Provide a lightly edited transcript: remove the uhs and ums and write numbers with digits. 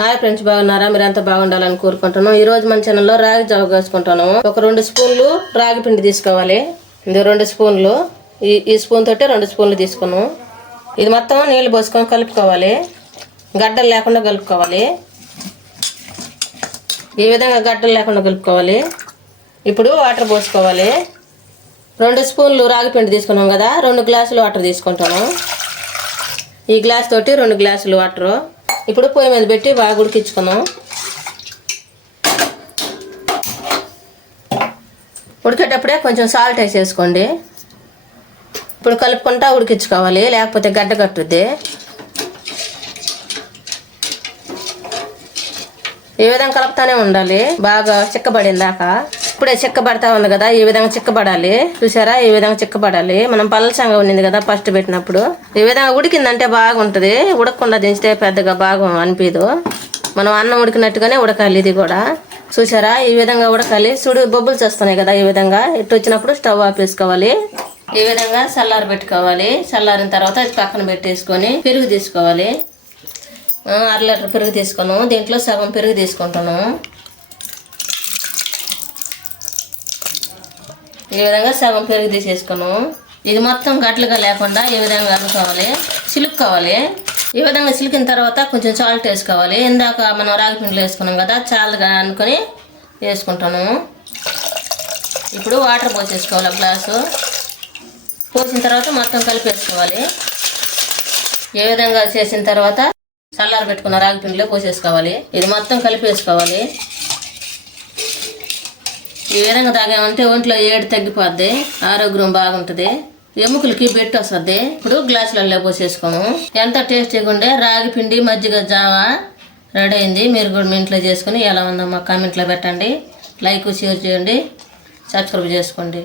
Hi friends, బాగున్నారా? మీరంతా బాగుండాలని కోరుకుంటున్నాం. ఈ రోజు మన ఛానల్లో రాగి జావ వేసుకుంటున్నాము. ఒక 2 స్పూన్లు రాగి పిండి తీసుకోవాలి. ఇది 2 స్పూన్లు. ఈ స్పూన్ తోటి 2 స్పూన్లు తీసుకున్నాం. ఇది మొత్తం నీళ్లు పోసుకొని కలుపుకోవాలి. గడ్డలు లేకుండా కలుపుకోవాలి. ఈ విధంగా గడ్డలు లేకుండా కలుపుకోవాలి. ఇప్పుడు వాటర్ పోసుకోవాలి. 2 స్పూన్లు రాగి పిండి తీసుకున్నాం కదా, 2 గ్లాసులు వాటర్ తీసుకుంటాను. ఈ గ్లాస్ తోటి 2 గ్లాసులు వాటరు. ఇప్పుడు పొయ్యి మీద పెట్టి బాగా ఉడికించుకున్నాం. ఉడికేటప్పుడే కొంచెం సాల్ట్ వేసేసుకోండి. ఇప్పుడు కలుపుకుంటా ఉడికించుకోవాలి, లేకపోతే గడ్డ కట్టుద్ది. ఈ విధంగా కలుపుతానే ఉండాలి, బాగా చిక్కబడిందాకా. ఇప్పుడే చిక్కబడతా ఉంది కదా, ఈ విధంగా చిక్కబడాలి. చూసారా? ఈ విధంగా చిక్కబడాలి. మనం పలచంగా ఉండింది కదా ఫస్ట్ పెట్టినప్పుడు. ఈ విధంగా ఉడికిందంటే బాగుంటుంది. ఉడకకుండా దించితే పెద్దగా బాగా అనిపించదు. మనం అన్నం ఉడికినట్టుగానే ఉడకాలి. ఇది కూడా చూసారా? ఈ విధంగా ఉడకాలి. సుడి బొబ్బులు చేస్తున్నాయి కదా, ఈ విధంగా ఇటు వచ్చినప్పుడు స్టవ్ ఆపేసుకోవాలి. ఈ విధంగా చల్లారి పెట్టుకోవాలి. చల్లారిన తర్వాత ఇది పక్కన పెట్టేసుకొని పెరుగు తీసుకోవాలి. 1/2 లీటర్ పెరుగు తీసుకున్నాం. దీంట్లో సగం పెరుగు తీసుకుంటాను. ఈ విధంగా సగం పెరుగు తీసేసుకున్నాం. ఇది మొత్తం గట్లుగా లేకుండా ఈ విధంగా అనుకోవాలి, చిలుక్కోవాలి. ఈ విధంగా చిలికిన తర్వాత కొంచెం సాల్ట్ వేసుకోవాలి. ఇందాక మనం రాగి పిండిలో వేసుకున్నాం కదా, చాలుగా అనుకొని వేసుకుంటాను. ఇప్పుడు వాటర్ పోసేసుకోవాలి. గ్లాసు పోసిన తర్వాత మొత్తం కలిపేసుకోవాలి. ఈ విధంగా చేసిన తర్వాత చల్లారి పెట్టుకున్న రాగి పిండిలో పోసేసుకోవాలి. ఇది మొత్తం కలిపేసుకోవాలి. ఈ విధంగా తాగామంటే ఒంట్లో ఏడు తగ్గిపోద్ది, ఆరోగ్యం బాగుంటుంది, ఎముకలకి బెట్టు వస్తుంది. ఇప్పుడు గ్లాసులలో పోసేసుకోము. ఎంత టేస్టీగా ఉండే రాగి పిండి మజ్జిగ జావా రెడీ అయింది. మీరు కూడా మీ ఇంట్లో చేసుకుని ఎలా ఉందో మా కామెంట్లో పెట్టండి. లైక్, షేర్ చేయండి, సబ్స్క్రైబ్ చేసుకోండి.